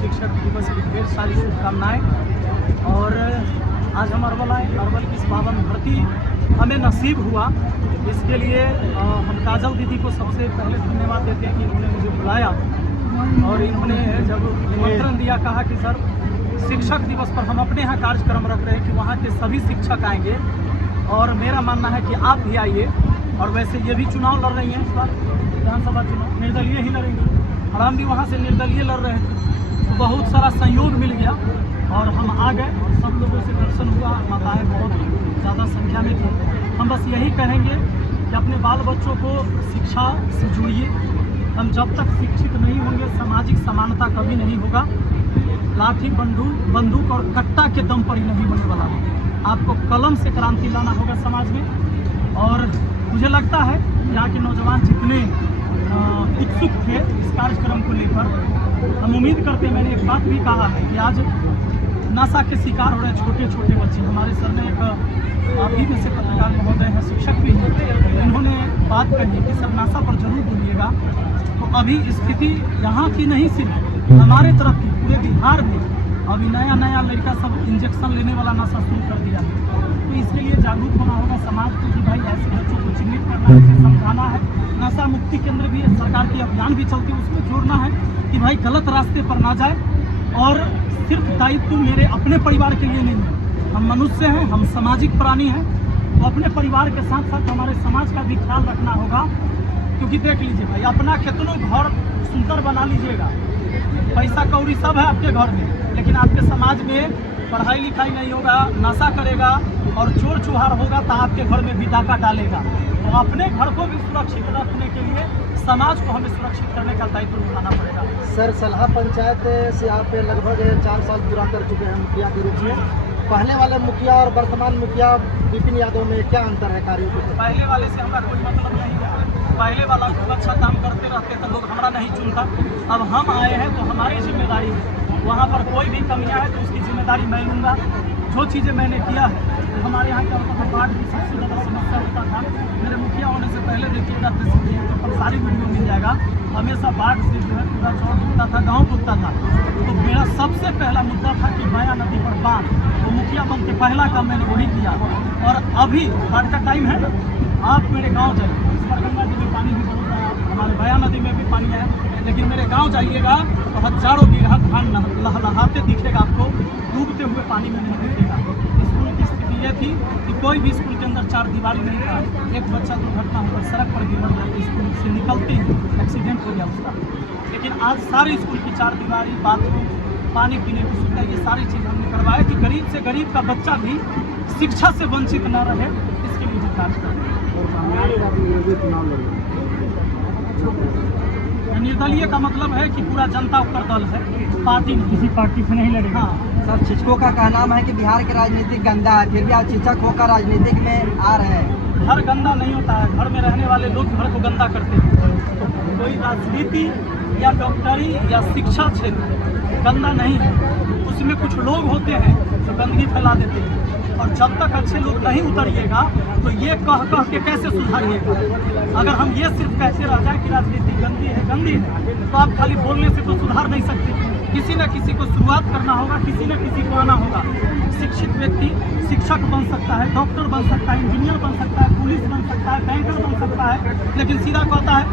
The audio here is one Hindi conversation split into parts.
शिक्षक दिवस की ढेर सारी शुभकामनाएँ। और आज हम अरवल आए, अरवल की इस पावन धरती हमें नसीब हुआ। इसके लिए हम काजल दीदी को सबसे पहले धन्यवाद देते हैं कि इन्होंने मुझे बुलाया और इन्होंने जब निमंत्रण दिया, कहा कि सर शिक्षक दिवस पर हम अपने यहाँ कार्यक्रम रख रहे हैं कि वहाँ के सभी शिक्षक आएंगे और मेरा मानना है कि आप भी आइए। और वैसे ये भी चुनाव लड़ रही हैं, इस बार विधानसभा चुनाव निर्दलीय ही लड़ेंगी और हम भी वहाँ से निर्दलीय लड़ रहे थे, तो बहुत सारा सहयोग मिल गया और हम आ गए और सब लोगों से दर्शन हुआ। माताएँ बहुत ज़्यादा संख्या में थी। हम बस यही कहेंगे कि अपने बाल बच्चों को शिक्षा से जुड़िए। हम जब तक शिक्षित नहीं होंगे सामाजिक समानता कभी नहीं होगा। लाठी बंदूक और कट्टा के दम पर ही नहीं होने वाला है। आपको कलम से क्रांति लाना होगा समाज में। और मुझे लगता है यहाँ के नौजवान जितने उत्सुक थे इस कार्यक्रम को लेकर, हम उम्मीद करते हैं, मैंने एक बात भी कहा है कि आज नशा के शिकार हो रहे छोटे छोटे बच्चे। हमारे सर ने एक आप ही में से पत्रकार महोदय हैं, शिक्षक भी हैं, इन्होंने बात कही कि सर नशा पर जरूर बोलिएगा। तो अभी स्थिति यहाँ की नहीं, सिर्फ हमारे तरफ की, पूरे बिहार में अभी नया नया लड़का सब इंजेक्शन लेने वाला नशा शुरू कर दिया है। तो इसके लिए जागरूक होना होगा समाज को कि भाई ऐसे बच्चों को चिन्हित करना है, समझाना है। नशा मुक्ति केंद्र भी सरकार के अभियान भी चलती है, उसमें जोड़ना है कि भाई गलत रास्ते पर ना जाए। और सिर्फ दायित्व मेरे अपने परिवार के लिए नहीं है, हम मनुष्य हैं, हम सामाजिक प्राणी हैं, तो अपने परिवार के साथ साथ हमारे समाज का भी ख्याल रखना होगा। क्योंकि देख लीजिए भाई, अपना कितनों घर सुंदर बना लीजिएगा, पैसा कौड़ी सब है आपके घर में, लेकिन आपके समाज में पढ़ाई लिखाई नहीं होगा, नशा करेगा और चोर चुहार होगा तो आपके घर में भी डाका डालेगा। तो अपने घर को भी सुरक्षित रखने के लिए समाज को हमें सुरक्षित करने का दायित्व निभाना पड़ेगा। सर, सलाह पंचायत से आप लगभग 4 साल पूरा कर चुके हैं मुखिया के रूप में। पहले वाले मुखिया और वर्तमान मुखिया विपिन यादव में क्या अंतर है कार्यों को? पहले वाले से हमारा कोई मतलब नहीं है। पहले वाला खूब अच्छा काम करते रहते तो लोग हमारा नहीं चुनता। अब हम आए हैं तो हमारी जिम्मेदारी है, वहाँ पर कोई भी कमियाँ है तो उसकी जिम्मेदारी मैं लूँगा। जो चीज़ें मैंने किया है, तो हमारे यहाँ क्या होता था, बाढ़ की सबसे ज़्यादा समस्या होता था। मेरे मुखिया होने से पहले देखिएगा तो सारी वीडियो मिल जाएगा, हमेशा बाढ़ से जो है पूरा चौक डूबता था, गाँव डूबता था। तो मेरा सबसे पहला मुद्दा था कि माया नदी पर बांध, तो मुखिया बन के पहला काम मैंने वही किया। और अभी बाढ़ का टाइम है, आप मेरे गाँव जाइए, इस पर गंगा जी में पानी भी बहुत आया, हमारे माया नदी में भी पानी है, लेकिन मेरे गाँव जाइएगा तो हजारों बीघा धान लहलहाते दिखेगा आपको, डूबते हुए पानी में नहीं दिखेगा। स्कूल की स्थिति ये थी कि कोई भी स्कूल के अंदर 4 दीवारी नहीं था। एक बच्चा दुर्घटना होकर सड़क पर गिर गया, स्कूल से निकलते ही एक्सीडेंट हो गया उसका। लेकिन आज सारे स्कूल की 4 दीवारी, बाथरूम, पानी पीने की सुविधा, ये सारी चीज़ हमने करवाया कि गरीब से गरीब का बच्चा भी शिक्षा से वंचित न रहे, इसके लिए हम कार्य कर रहे हैं। निर्दलीय का मतलब है कि पूरा जनता का दल है, पार्टी किसी पार्टी से नहीं लड़ेगा। हाँ सर, शिक्षकों का कहना है कि बिहार की राजनीति गंदा है, फिर भी आप शिक्षक होकर राजनीतिक में आ रहे हैं। घर गंदा नहीं होता है, घर में रहने वाले लोग घर को गंदा करते हैं। कोई राजनीति या डॉक्टरी या शिक्षा क्षेत्र गंदा नहीं है, उसमें कुछ लोग होते हैं जो गंदगी फैला देते हैं। और जब तक अच्छे लोग नहीं उतरिएगा तो ये कह के कैसे सुधारिएगा। अगर हम ये सिर्फ कहते रह जाए कि राजनीति गंदी है, तो आप खाली बोलने से तो सुधार नहीं सकते। किसी न किसी को शुरुआत करना होगा, किसी न किसी को आना होगा। शिक्षित व्यक्ति शिक्षक बन सकता है, डॉक्टर बन सकता है, इंजीनियर बन सकता है, पुलिस बन सकता है, बैंकर बन सकता है, लेकिन सीधा कहता है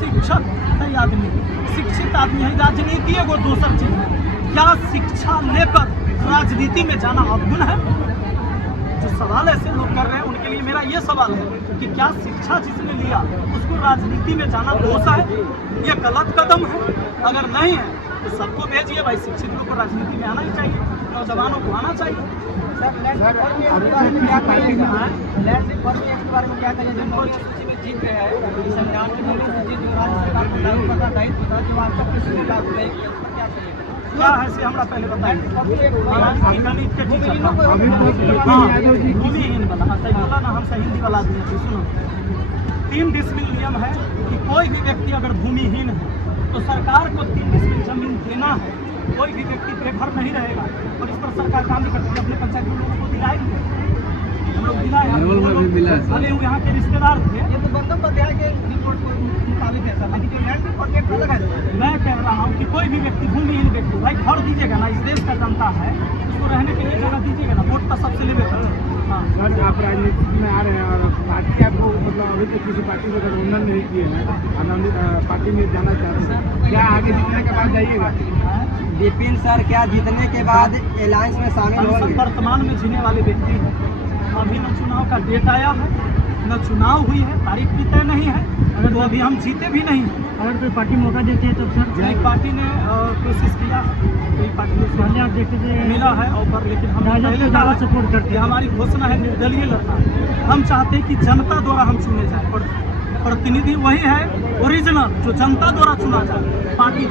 शिक्षक सही आदमी, शिक्षित आदमी है। राजनीति है वो दूसरी चीज़ है। क्या शिक्षा लेकर राजनीति में जाना अवगुण है? जो सवाल ऐसे लोग कर रहे हैं उनके लिए मेरा ये सवाल है कि क्या शिक्षा जिसने लिया उसको राजनीति में जाना दोष है? ये गलत कदम है। अगर नहीं है तो सबको भेजिए भाई, शिक्षित लोग को राजनीति में आना ही चाहिए, नौजवानों को आना चाहिए। जीत गया है संविधान की दायित्व था जो आज तक क्या है से हमरा पहले बताएं। गणित के टीचर भूमिहीन वाला सही बोला ना, हम सही हिंदी वाला आदमी है। सुनो, 3 डिसमिल नियम है कि कोई भी व्यक्ति अगर भूमिहीन है तो सरकार को 3 डिसमिल जमीन देना है। कोई भी व्यक्ति बेघर नहीं रहेगा और इस पर सरकार काम नहीं करती, अपने पंचायत के लोगों को दिलाएगी। हम लोग मिला है, नवल में भी मिला है। भले वो यहाँ के रिश्तेदार थे। ये तो बंदोबस्त के रिपोर्ट के मुताबिक है सर, लेकिन जो लैंड रिपोर्ट एक अलग है। मैं कह रहा हूँ कि कोई भी व्यक्ति भूमिहीन व्यक्ति भाई घर दीजिएगा ना, इस देश का जनता है, उसको रहने के लिए जगह दीजिएगा ना, वोट का सबसे लेवे कर। हाँ सर, आप राजनीति में आ रहे हैं और पार्टी आपको मतलब अभी तक किसी पार्टी से गठबंधन नहीं किए हैं, पार्टी में जाना चाहते हैं, क्या आगे जीतने के बाद जाइएगा? विपिन सर क्या जीतने के बाद अलायंस में शामिल हम सब होंगे? वर्तमान में जीने वाले व्यक्ति हैं। अभी न चुनाव का डेट आया है, न चुनाव हुई है, तारीख भी तय नहीं है, तो अभी हम जीते भी नहीं हैं। अगर कोई पार्टी मौका देती है तो सर कई पार्टी ने कोशिश किया है, कई पार्टी आप देखते थे मिला है ऑफर, लेकिन हम पहले ज़्यादा सपोर्ट करते कि हमारी घोषणा है निर्दलीय लड़ना। हम चाहते हैं कि जनता द्वारा हम चुने जाए, और प्रतिनिधि वही है ओरिजिनल जो जनता द्वारा चुना जाए, पार्टी